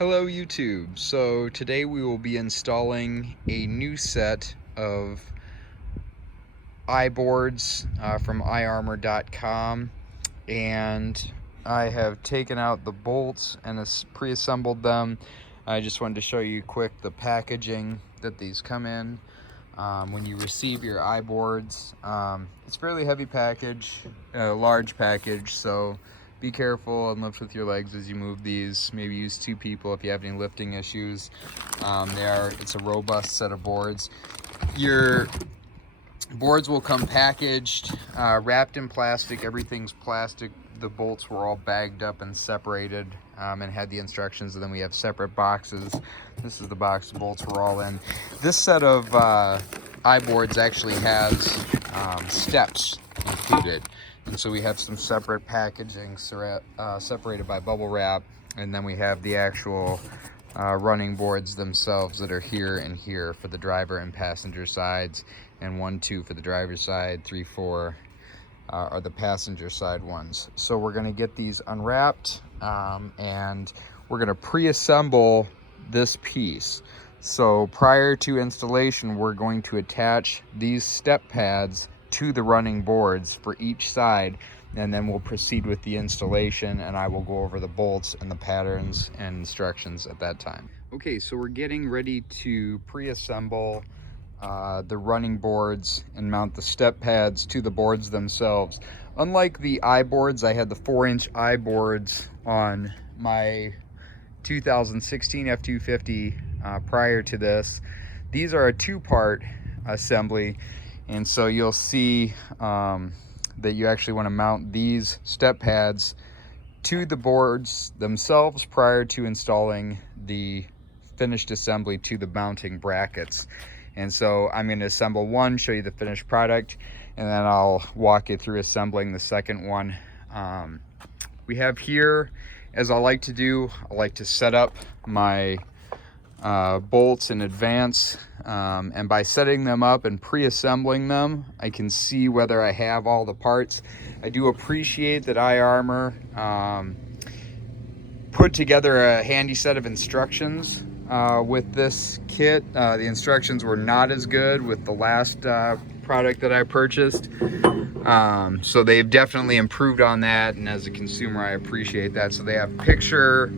Hello YouTube. So today we will be installing a new set of iBoards from iArmor.com, and I have taken out the bolts and pre-assembled them. I just wanted to show you quick the packaging that these come in. When you receive your iBoards, it's a fairly heavy package, a large package, so be careful and lift with your legs as you move these. Maybe use two people if you have any lifting issues. It's a robust set of boards. Your boards will come packaged, wrapped in plastic. Everything's plastic. The bolts were all bagged up and separated, and had the instructions, and then we have separate boxes. This is the box the bolts were all in. This set of iBoards actually has steps included, and so we have some separate packaging separated by bubble wrap, and then we have the actual running boards themselves that are here and here for the driver and passenger sides, and 1, 2 for the driver's side, 3, 4 are the passenger side ones. So we're going to get these unwrapped, and we're going to pre-assemble this piece. So prior to installation, we're going to attach these step pads to the running boards for each side, and then we'll proceed with the installation, and I will go over the bolts and the patterns and instructions at that time. Okay, so we're getting ready to pre-assemble the running boards and mount the step pads to the boards themselves. Unlike the iBoards, I had the 4-inch iBoards on my 2016 F250 prior to this. These are a 2-part assembly, and so you'll see that you actually want to mount these step pads to the boards themselves prior to installing the finished assembly to the mounting brackets. And so I'm going to assemble one, show you the finished product, and then I'll walk you through assembling the second one. We have here, as I like to do, I like to set up my bolts in advance, and by setting them up and pre-assembling them, I can see whether I have all the parts. I do appreciate that iArmor put together a handy set of instructions with this kit. The instructions were not as good with the last product that I purchased, so they've definitely improved on that, and as a consumer I appreciate that. So they have picture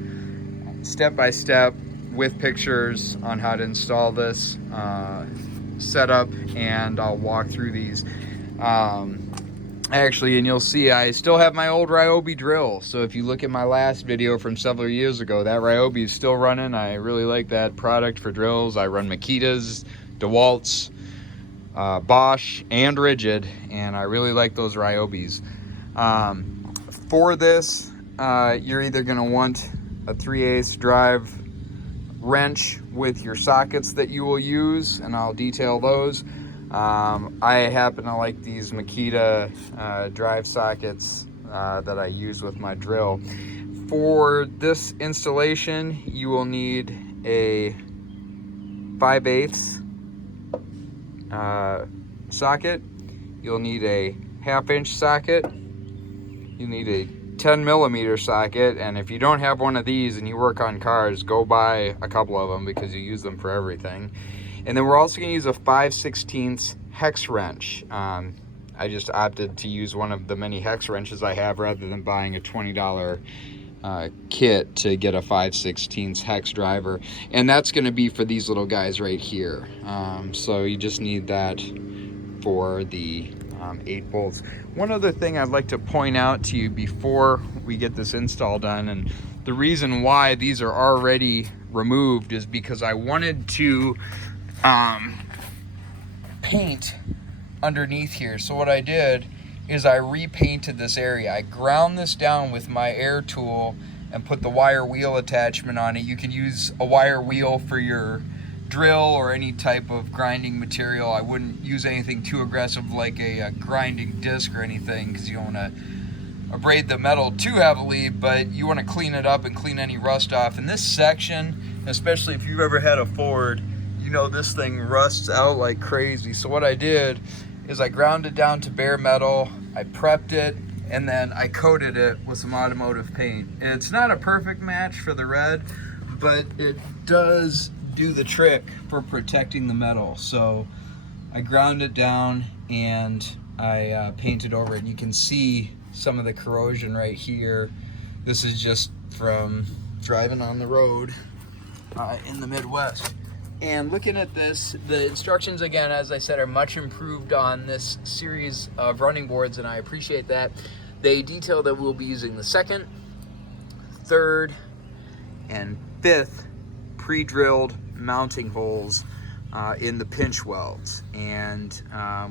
step-by-step with pictures on how to install this setup, and I'll walk through these. Actually, and you'll see I still have my old Ryobi drill. So if you look at my last video from several years ago, that Ryobi is still running. I really like that product for drills. I run Makita's, DeWalt's, Bosch, and Rigid, and I really like those Ryobis. For this, you're either going to want a 3/8 drive wrench with your sockets that you will use, and I'll detail those. I happen to like these Makita drive sockets that I use with my drill. For this installation, you will need a 5/8 socket. You'll need a 1/2-inch socket. You need a 10mm socket, and if you don't have one of these and you work on cars, go buy a couple of them because you use them for everything. And then we're also going to use a 5/16 hex wrench. I just opted to use one of the many hex wrenches I have rather than buying a $20 kit to get a 5/16 hex driver, and that's going to be for these little guys right here. So you just need that for the 8 bolts. One other thing I'd like to point out to you before we get this install done, and the reason why these are already removed is because I wanted to paint underneath here. So what I did is I repainted this area. I ground this down with my air tool and put the wire wheel attachment on it. You can use a wire wheel for your drill or any type of grinding material. I wouldn't use anything too aggressive like a grinding disc or anything, because you don't want to abrade the metal too heavily, but you want to clean it up and clean any rust off. In this section, especially if you've ever had a Ford, you know this thing rusts out like crazy. So what I did is I ground it down to bare metal, I prepped it, and then I coated it with some automotive paint. It's not a perfect match for the red, but it does do the trick for protecting the metal. So I ground it down and I painted over it, and you can see some of the corrosion right here. This is just from driving on the road in the Midwest. And looking at this, the instructions, again, as I said, are much improved on this series of running boards, and I appreciate that. They detail that we'll be using the 2nd, 3rd, and 5th pre-drilled mounting holes in the pinch welds, and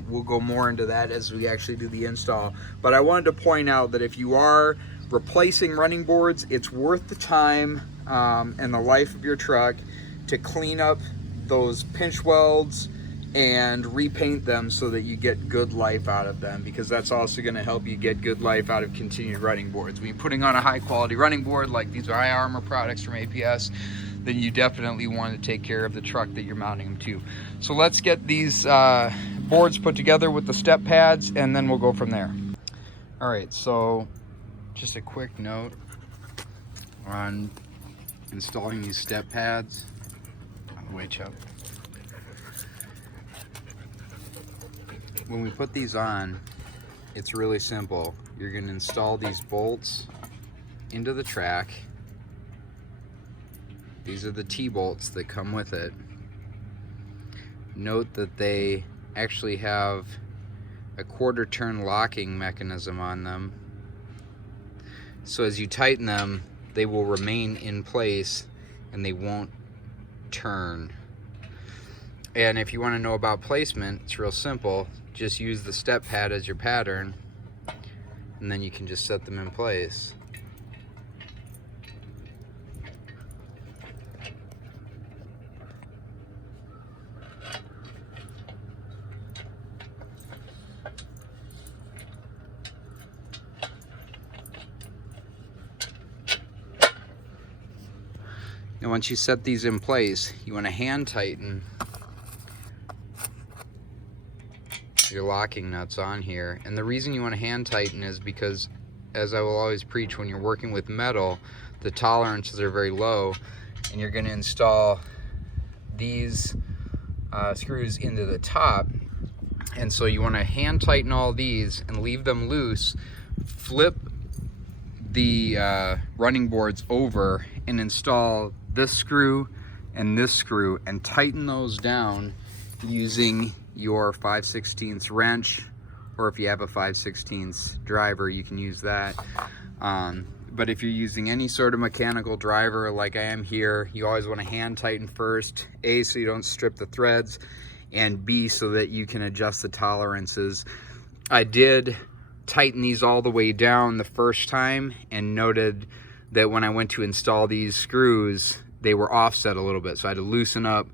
we'll go more into that as we actually do the install. But I wanted to point out that if you are replacing running boards, it's worth the time and the life of your truck to clean up those pinch welds and repaint them so that you get good life out of them, because that's also going to help you get good life out of continued running boards. When you're putting on a high quality running board, like these are iArmor products from APS, then you definitely want to take care of the truck that you're mounting them to. So let's get these boards put together with the step pads, and then we'll go from there. All right, so just a quick note on installing these step pads. Way, Chuck. When we put these on, it's really simple. You're going to install these bolts into the track. These are the T-bolts that come with it. Note that they actually have a 1/4 turn locking mechanism on them. So as you tighten them, they will remain in place and they won't turn. And if you want to know about placement, it's real simple. Just use the step pad as your pattern, and then you can just set them in place. And once you set these in place, you want to hand tighten your locking nuts on here. And the reason you want to hand tighten is because, as I will always preach, when you're working with metal, the tolerances are very low, and you're going to install these screws into the top. And so you want to hand tighten all these and leave them loose, flip the running boards over and install this screw and tighten those down using your 5/16 wrench, or if you have a 5/16 driver, you can use that. But if you're using any sort of mechanical driver like I am here, you always want to hand tighten first, A, so you don't strip the threads, and B, so that you can adjust the tolerances. I did tighten these all the way down the first time and noted that when I went to install these screws, they were offset a little bit, so I had to loosen up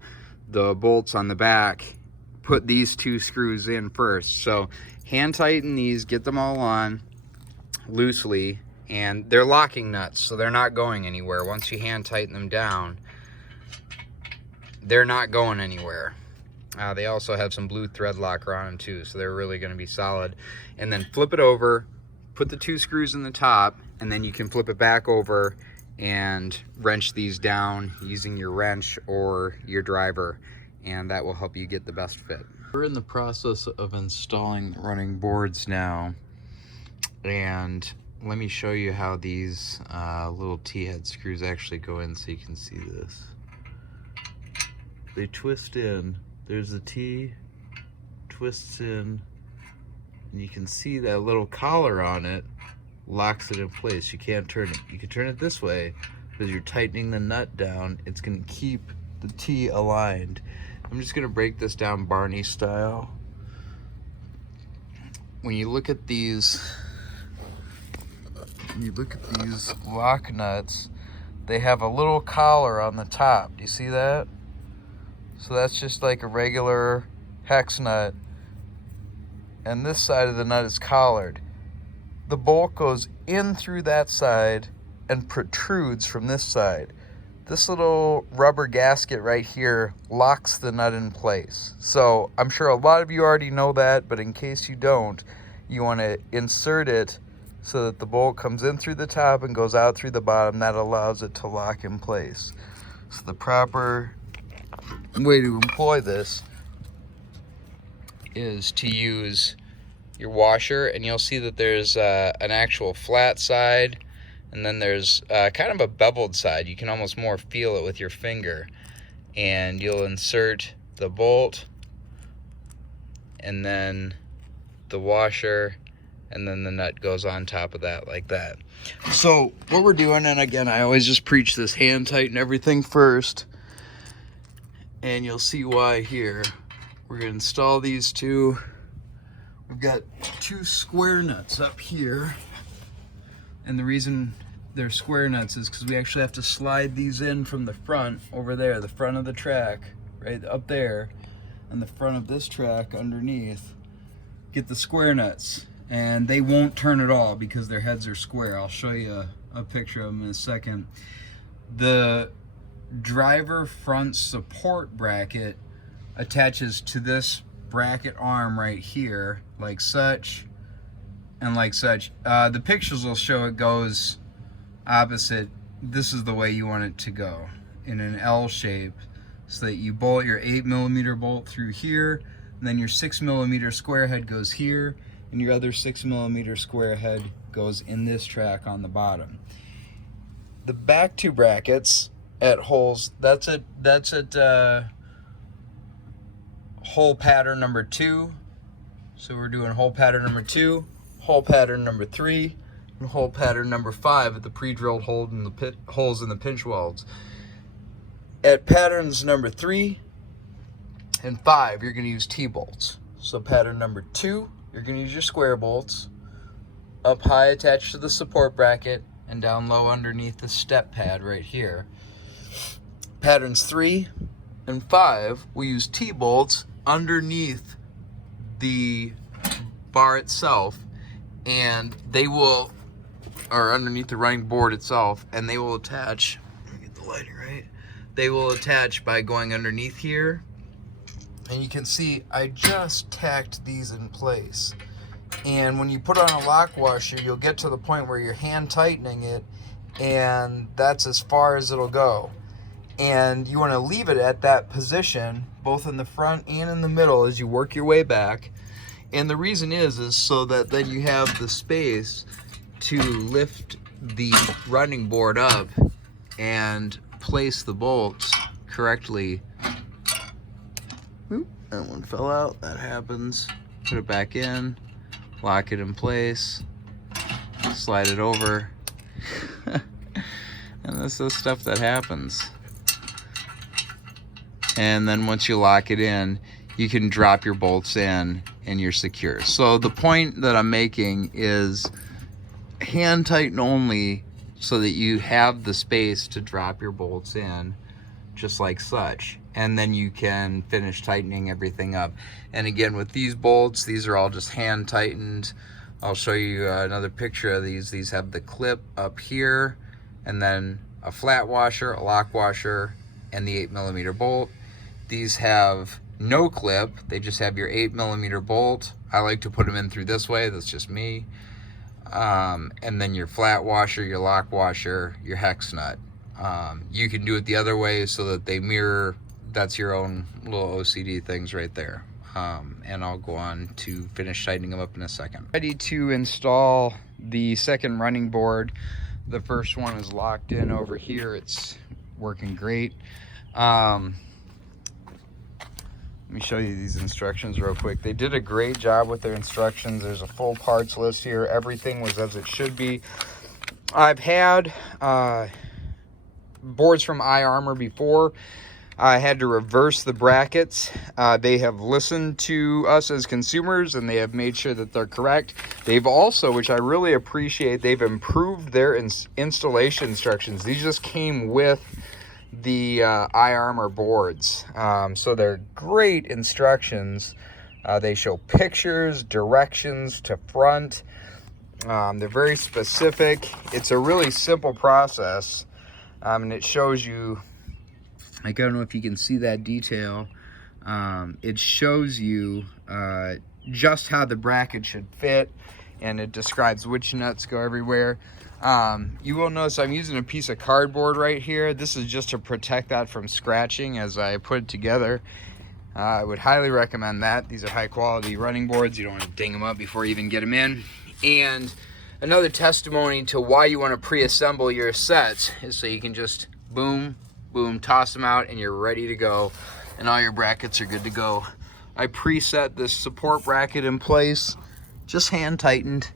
the bolts on the back, put these 2 screws in first. So hand tighten these, get them all on loosely, and they're locking nuts, so they're not going anywhere. Once you hand tighten them down, they're not going anywhere. They also have some blue thread locker on them too, so they're really going to be solid. And then flip it over, put the 2 screws in the top, and then you can flip it back over and wrench these down using your wrench or your driver, and that will help you get the best fit. We're in the process of installing the running boards now, and let me show you how these little T-head screws actually go in so you can see this. They twist in. There's a T, twists in, and you can see that little collar on it locks it in place. You can't turn it. You can turn it this way, because you're tightening the nut down. It's going to keep the T aligned. I'm just going to break this down Barney style. When you look at these, lock nuts, they have a little collar on the top. Do you see that? So that's just like a regular hex nut, and this side of the nut is collared. The bolt goes in through that side and protrudes from this side. This little rubber gasket right here locks the nut in place. So I'm sure a lot of you already know that, but in case you don't, you want to insert it so that the bolt comes in through the top and goes out through the bottom. That allows it to lock in place. So the proper way to employ this is to use your washer, and you'll see that there's an actual flat side, and then there's kind of a beveled side. You can almost more feel it with your finger, and you'll insert the bolt and then the washer, and then the nut goes on top of that like that. So what we're doing, and again, I always just preach this, hand tighten everything first, and you'll see why here. We're gonna install these two. We've got two square nuts up here, and the reason they're square nuts is because we actually have to slide these in from the front over there, the front of the track, right up there, and the front of this track underneath. Get the square nuts, and they won't turn at all because their heads are square. I'll show you a picture of them in a second. The driver front support bracket attaches to this bracket arm right here, like such and like such. The pictures will show it goes opposite. This is the way you want it to go, in an L shape, so that you bolt your 8mm bolt through here, and then your 6mm square head goes here, and your other 6mm square head goes in this track on the bottom. The back two brackets at holes, that's at hole pattern number 2. So we're doing hole pattern number 2, hole pattern number 3, and hole pattern number 5 at the pre-drilled hole in the holes in the pinch welds. At patterns number 3 and 5, you're going to use T-bolts. So pattern number 2, you're going to use your square bolts, up high attached to the support bracket, and down low underneath the step pad right here. Patterns 3 and 5, we use T-bolts underneath the bar itself, and they will, or underneath the running board itself, and they will attach, let me get the lighting right, they will attach by going underneath here, and you can see I just tacked these in place. And when you put on a lock washer, you'll get to the point where you're hand tightening it, and that's as far as it'll go. And you want to leave it at that position, both in the front and in the middle, as you work your way back. And the reason is so that then you have the space to lift the running board up and place the bolts correctly. Oop, that one fell out, that happens. Put it back in, lock it in place, slide it over. And this is stuff that happens. And then once you lock it in, you can drop your bolts in and you're secure. So the point that I'm making is hand tighten only, so that you have the space to drop your bolts in just like such, and then you can finish tightening everything up. And again, with these bolts, these are all just hand tightened. I'll show you another picture of these. These have the clip up here, and then a flat washer, a lock washer, and the 8mm bolt. These have no clip, they just have your 8mm bolt. I like to put them in through this way, that's just me. And then your flat washer, your lock washer, your hex nut. You can do it the other way so that they mirror. That's your own little OCD things right there. And I'll go on to finish tightening them up in a second. Ready to install the second running board. The first one is locked in over here. It's working great. Let me show you these instructions real quick. They did a great job with their instructions. There's a full parts list here. Everything was as it should be. I've had boards from iArmor before. I had to reverse the brackets. They have listened to us as consumers, and they have made sure that they're correct. They've also, which I really appreciate, they've improved their installation instructions. These just came with the iArmor boards, so they're great instructions. They show pictures, directions to front. They're very specific. It's a really simple process, and it shows you, I don't know if you can see that detail. It shows you just how the bracket should fit, and it describes which nuts go everywhere. You will notice I'm using a piece of cardboard right here. This is just to protect that from scratching as I put it together. I would highly recommend that. These are high quality running boards. You don't want to ding them up before you even get them in. And another testimony to why you want to pre-assemble your sets is so you can just boom, boom, toss them out and you're ready to go. And all your brackets are good to go. I preset this support bracket in place, just hand tightened.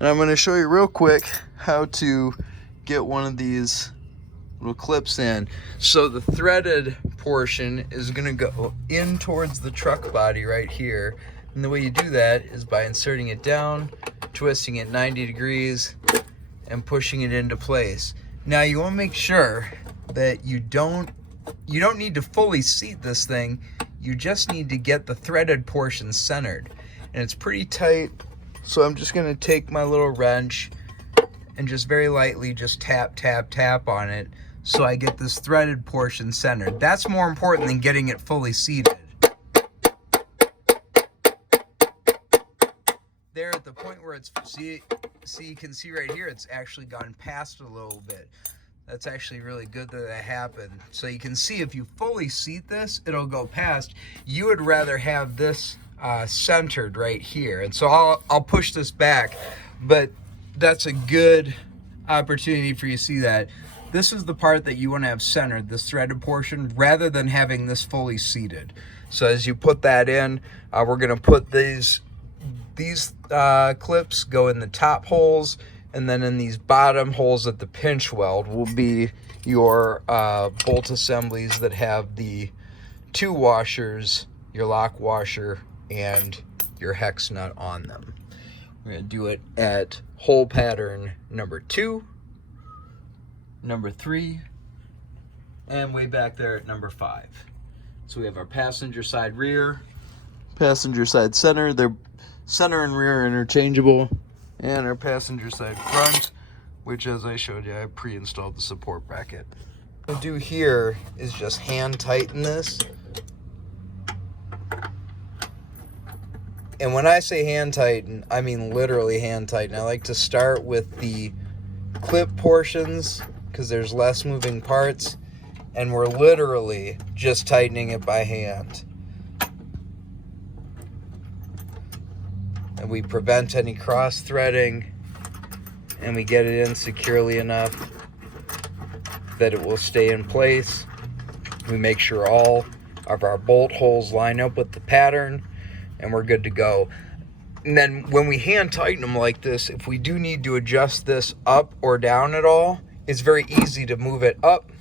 And I'm going to show you real quick how to get one of these little clips in. So the threaded portion is going to go in towards the truck body right here. And the way you do that is by inserting it down, twisting it 90 degrees, and pushing it into place. Now you want to make sure that you don't need to fully seat this thing. You just need to get the threaded portion centered. And it's pretty tight, so I'm just going to take my little wrench and just very lightly just tap, tap, tap on it so I get this threaded portion centered. That's more important than getting it fully seated. There at the point where it's, see you can see right here, it's actually gone past a little bit. That's actually really good that that happened. So you can see if you fully seat this, it'll go past. You would rather have this centered right here. And so I'll push this back, but that's a good opportunity for you to see that. This is the part that you want to have centered, this threaded portion, rather than having this fully seated. So as you put that in, we're going to put these clips go in the top holes, and then in these bottom holes at the pinch weld will be your bolt assemblies that have the 2 washers, your lock washer, and your hex nut on them. We're going to do it at hole pattern number 2, number 3, and way back there at number 5. So we have our passenger side rear, passenger side center. They're center and rear interchangeable. And our passenger side front, which as I showed you, I pre-installed the support bracket. What I'll do here is just hand tighten this. And when I say hand tighten, I mean literally hand tighten. I like to start with the clip portions because there's less moving parts, and we're literally just tightening it by hand. And we prevent any cross threading, and we get it in securely enough that it will stay in place. We make sure all of our bolt holes line up with the pattern, and we're good to go. And then when we hand tighten them like this, if we do need to adjust this up or down at all, it's very easy to move it up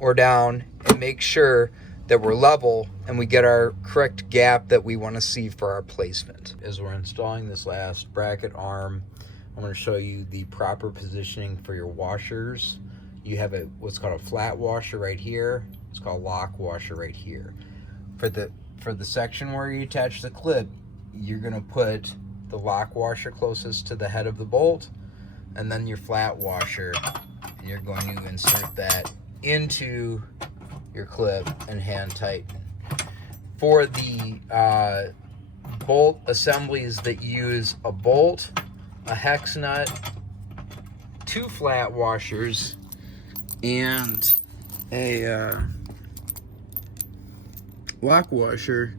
or down and make sure that we're level and we get our correct gap that we want to see for our placement. As we're installing this last bracket arm, I'm going to show you the proper positioning for your washers. You have what's called a flat washer right here. It's called a lock washer right here. For the section where you attach the clip, you're going to put the lock washer closest to the head of the bolt, and then your flat washer, and you're going to insert that into your clip and hand tighten. For the bolt assemblies that use a bolt, a hex nut, 2 flat washers, and a lock washer,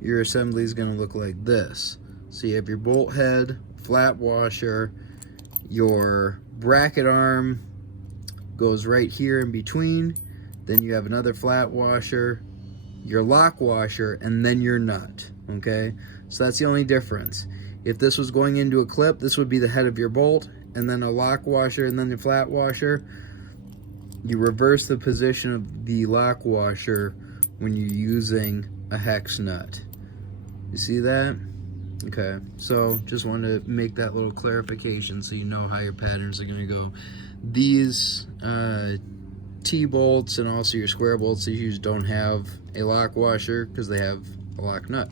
your assembly is going to look like this. So you have your bolt head, flat washer, your bracket arm goes right here in between. Then you have another flat washer, your lock washer, and then your nut, okay? So that's the only difference. If this was going into a clip, this would be the head of your bolt, and then a lock washer, and then the flat washer. You reverse the position of the lock washer when you're using a hex nut. You see that? Okay, so just wanted to make that little clarification so you know how your patterns are gonna go. These T-bolts and also your square bolts that you use don't have a lock washer because they have a lock nut,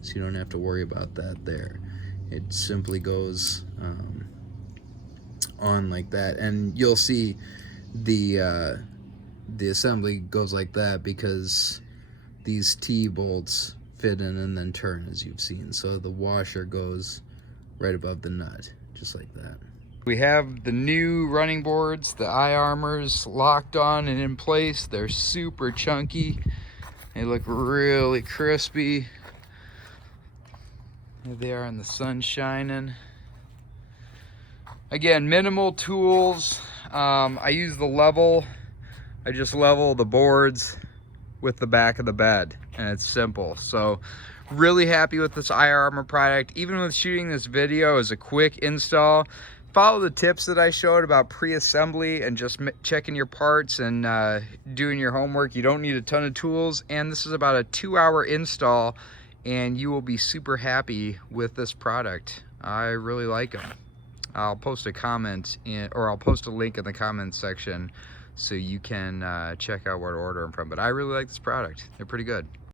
so you don't have to worry about that there. It simply goes on like that, and you'll see the assembly goes like that because these T-bolts fit in and then turn, as you've seen. So the washer goes right above the nut, just like that. We have the new running boards, the iArmors, locked on and in place. They're super chunky. They look really crispy. There they are in the sun shining. Again, minimal tools. I use the level. I just level the boards with the back of the bed, and it's simple. So really happy with this iArmor product. Even with shooting this video as a quick install, follow the tips that I showed about pre-assembly and just checking your parts and doing your homework. You don't need a ton of tools, and this is about a 2-hour install, and you will be super happy with this product. I really like them. I'll post a comment or I'll post a link in the comments section so you can check out where to order them from. But I really like this product. They're pretty good.